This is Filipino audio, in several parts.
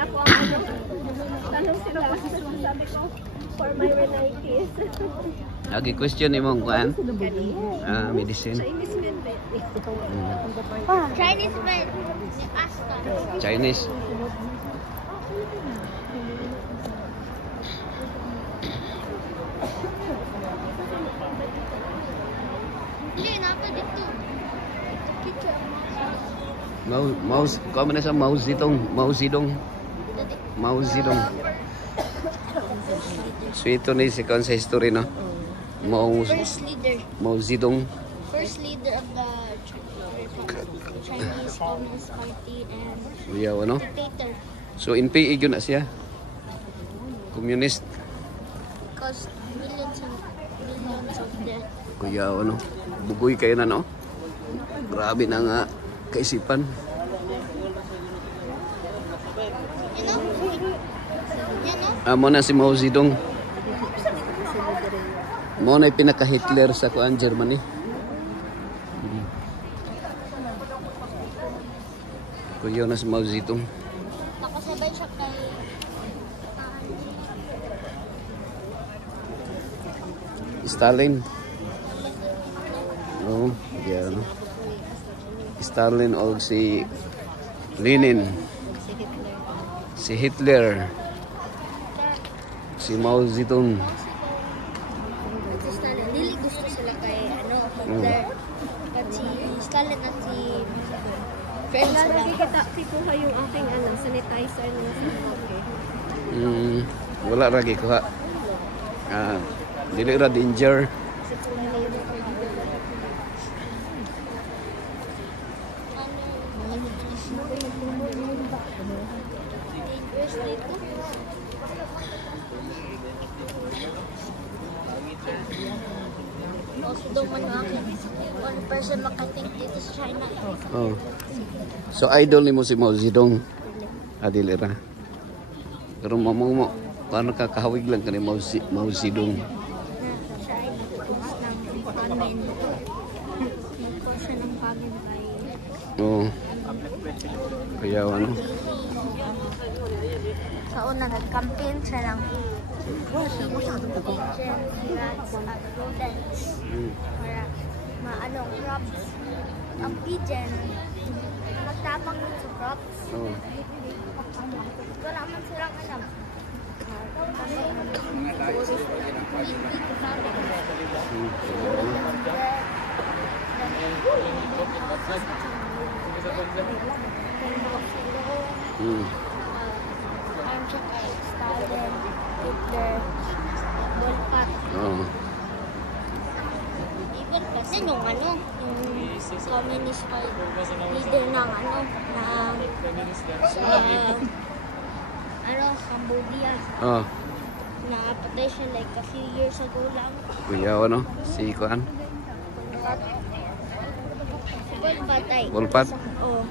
ako ang ano. Tanong sila posisyon. Sabi ko, for my rhinitis. Lagi question ni mong kuan? Medicine. Chinese men. Chinese men. Asta. Chinese. Hindi, napa dito. Kau mana sa Mao Zedong. So ito na si kon sa history no. Mao Zedong. First leader of the Chinese Communist Party and Ano? dictator. So in PE yun na siya. Communist. Caused millions of death. Kuya ano? Bugoy kayo na no. Grabe na nga kaisipan. Mo na si Mao Zedong. Mo na pinaka-Hitler sa kuan Germany. Kuya na si Mao Zedong. Nakasabay siya kay Stalin. Oh, yeah. Stalin o si Lenin. Si Hitler. Si Mao Zedong. si Stalin. Dili gusto sila kay Hitler. At si Stalin at si friends Wala sila. lagi kita kuha yung aking sanitizer na sa okay. Wala lagi kuha. Dili ra danger. Also, daw man yung akin. One person makating dito sa China. Oh. So idol ni mo si Mao Zedong. Dili ra. Pero mo paano ka kahawig lang ka ni Mao Zedong. Siya ay nag-post ng famine. Nag-post siya ng famine by Oh. Kaya ano? sa una nag-campaign siya ng pigeons, rats, at rodents para maanong crops. Ang pigeon magtapang dun sa crops. Oh. Wala man silang alam. I'm siya kay Stalin, Hitler, Volpat. Oh. Even kasi yung yung communist party leader ng sa Cambodia. Oh. Napatay siya like a few years ago lang. Kuya ano? Si kuan? Volpat ay. Volpat? Oo.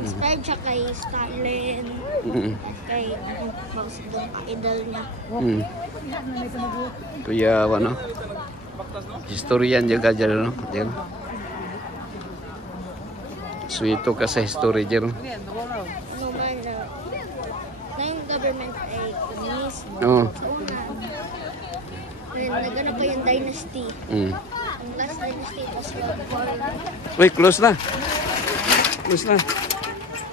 Inspired siya kay Stalin. Kay Mao Zedong, idol niya. Kuya ano? Historian juga dyan no? Dyan. Suito ka sa history dyan. Ano man, na yung government ay communist. Oh. Naganap pa yung dynasty. Ang last dynasty was World War. Uy, close na. Close na.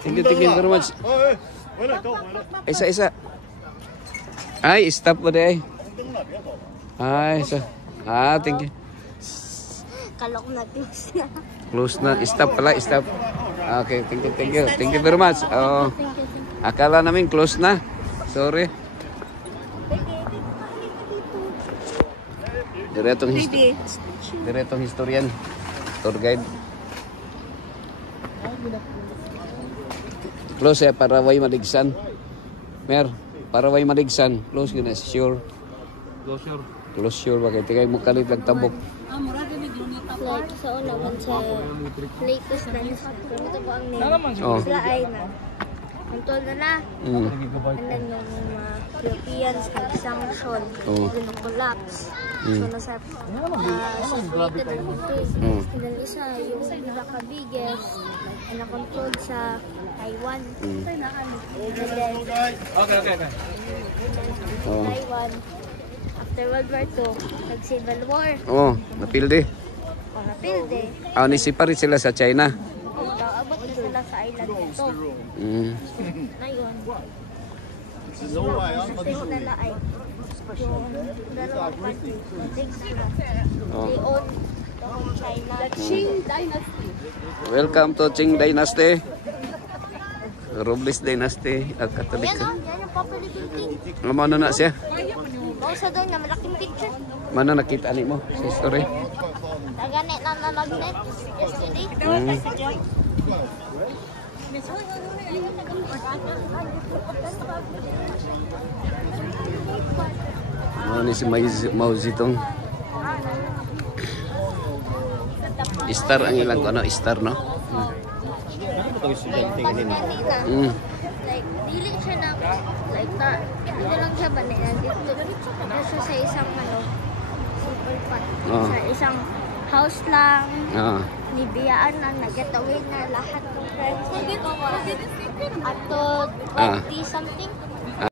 Thank you very much. Isa. Ay, stop mo deh. Ay, isa. Thank you. Kalok na close na. Close na. Stop pala, stop. Okay, thank you. Thank you very much. Oh, akala namin close na. Sorry. Diretong historian. Tour guide. Close ya para way maligsan. Mer, para way maligsan. Close yun na, sure. Close sure bagay. Tingay mo kalit lang tabok. Like, sa una man sa latest na ito po ang name. Oh. Sila ay na. Untol na. And then yung mga Europeans nag-sanction. Collapse. So, nasa separated ang country. And then isa, yung pinaka-biggest na-control sa Taiwan. Mm. And then, Oh. Taiwan, after World War II, nag-civil war. Oh, napildi. O napilde. Ni-separate sila sa China. Nakaabot na sila sa island ito. Mm. Ngayon, state nila ay yung dalawang country. Oh. They own the whole China. Qing Dynasty. Welcome to Qing Dynasty. Robles Dynasty, ang Katolik. Yan o, yan yung properly building. Ano na siya? Mausa doon na malaking picture. Mana nakita ni mo sa story? Naganit na nalagnet yesterday. Ano ni si Mao Zedong? Star ang ilang ano, star no? Mm. Like, dili siya na, like, dili lang siya ba na dito siya sa isang, simple pot. Oh. Sa isang house lang, Ah. nibiyaan na, nag-getaway na lahat ng friends. Ato, Ah. 20 something.